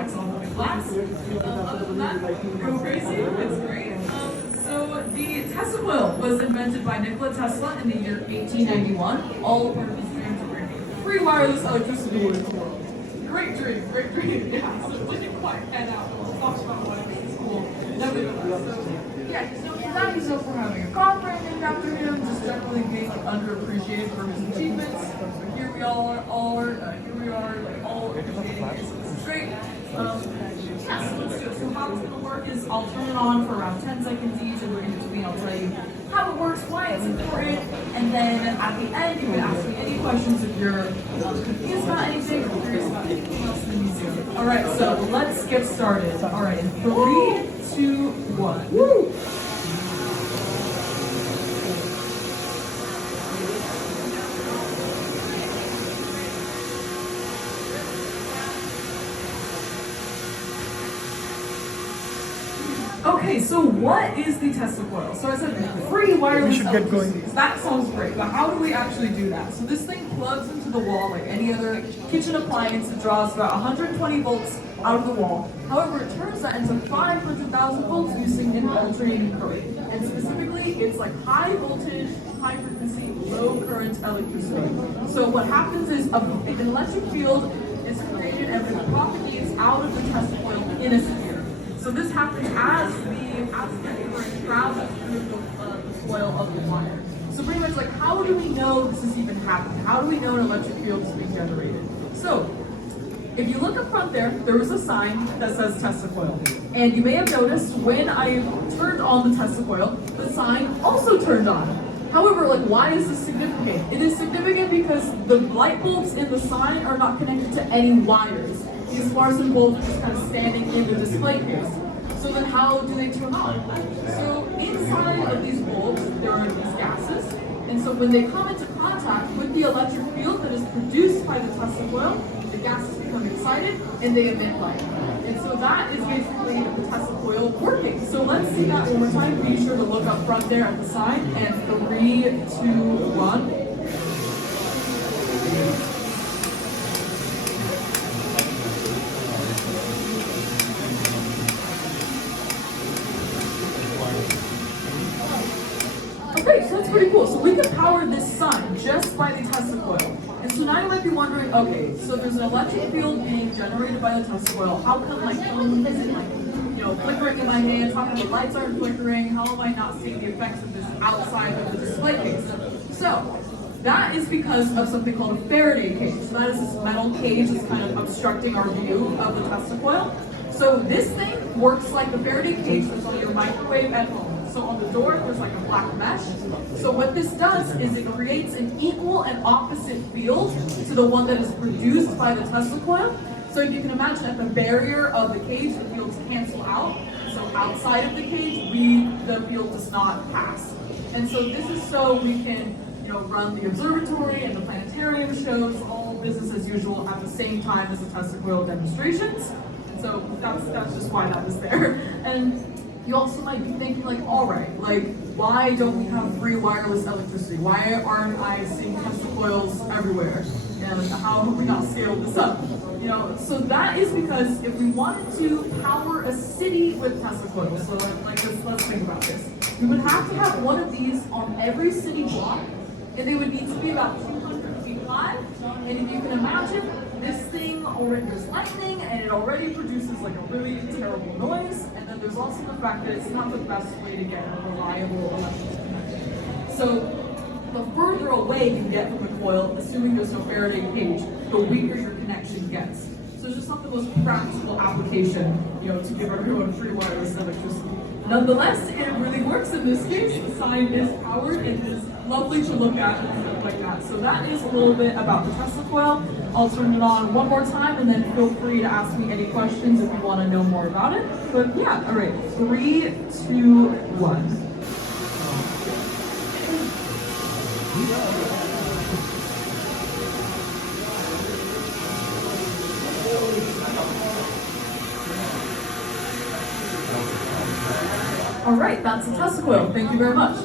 flex on the class. Other than that, go crazy. It's great. So the Tesla coil was invented by Nikola Tesla in the year 1891. All part of his dream to bring free wireless electricity to the world. Great dream, great dream. Yeah, so it didn't quite pan out. We'll talk about why this is cool. Nevertheless, so yeah, he's known for that. He's known for having a car brand named after him, just generally being like underappreciated for his achievements. So here we all are, like all appreciating his. This is great. Yeah, so let's do it. So how it's going to work is I'll turn it on for around 10 seconds each, and in between I'll tell you how it works, why it's important, and then at the end you can ask me any questions if you're confused about anything or curious about anything else in the museum. All right, so let's get started. All right, in 3, 2, 1. Woo! Okay, so what is the Tesla coil? So I said free wireless. We should get going. That sounds great, but how do we actually do that? So this thing plugs into the wall like any other kitchen appliance. It draws about 120 volts out of the wall. However, it turns that into 500,000 volts using an alternating current. And specifically, it's like high voltage, high frequency, low current electricity. So what happens is an electric field is created and it propagates out of the Tesla coil in a sphere. So this happens as the current travels through the coil of the wire. So pretty much like, how do we know this is even happening? How do we know an electric field is being generated? So if you look up front there was a sign that says Tesla coil. And you may have noticed when I turned on the Tesla coil, the sign also turned on. However, like, why is this significant? It is significant because the light bulbs in the sign are not connected to any wires. These fluorescent bulbs are just kind of standing in the display case. So then how do they turn on? So inside of these bulbs, there are these gases. And so when they come into contact with the electric field that is produced by the Tesla coil, the gases become excited and they emit light. And so that is basically the Tesla coil working. So let's see that one more time. Be sure to look up front there at the sign. And 3, 2, 1. Okay, so that's pretty cool. So we can power this sun just by the Tesla coil. And so now you might be wondering, okay, so there's an electric field being generated by the Tesla coil. How come is it flickering in my hands? How come the lights aren't flickering? How am I not seeing the effects of this outside of the display case? So that is because of something called a Faraday cage. So that is this metal cage that's kind of obstructing our view of the Tesla coil. So this thing works like the Faraday cage that's on your microwave at home. So on the door, there's like a black mesh. So what this does is it creates an equal and opposite field to the one that is produced by the Tesla coil. So if you can imagine at the barrier of the cage, the fields cancel out. So outside of the cage, the field does not pass. And so this is so we can run the observatory and the planetarium shows, all business as usual at the same time as the Tesla coil demonstrations. And so that's just why that is there. And you also might be thinking like, all right, like, why don't we have free wireless electricity? Why aren't I seeing Tesla coils everywhere? And how have we not scaled this up? So that is because if we wanted to power a city with Tesla coils, so let's think about this. We would have to have one of these on every city block, and they would need to be about 200 feet high. And if you can imagine, this thing already, there's lightning, and it already produces like a really terrible noise. And then there's also the fact that it's not the best way to get a reliable electrical connection. So the further away you get from the coil, assuming there's no Faraday cage, the weaker your connection gets. So it's just not the most practical application, to give everyone free wireless electricity. Nonetheless, it really works in this case. The sign is powered. It is lovely to look at and stuff like that. So that is a little bit about the Tesla coil. I'll turn it on one more time, and then feel free to ask me any questions if you want to know more about it. But yeah, all right, 3, 2, 1. All right, that's the Tesla coil. Thank you very much.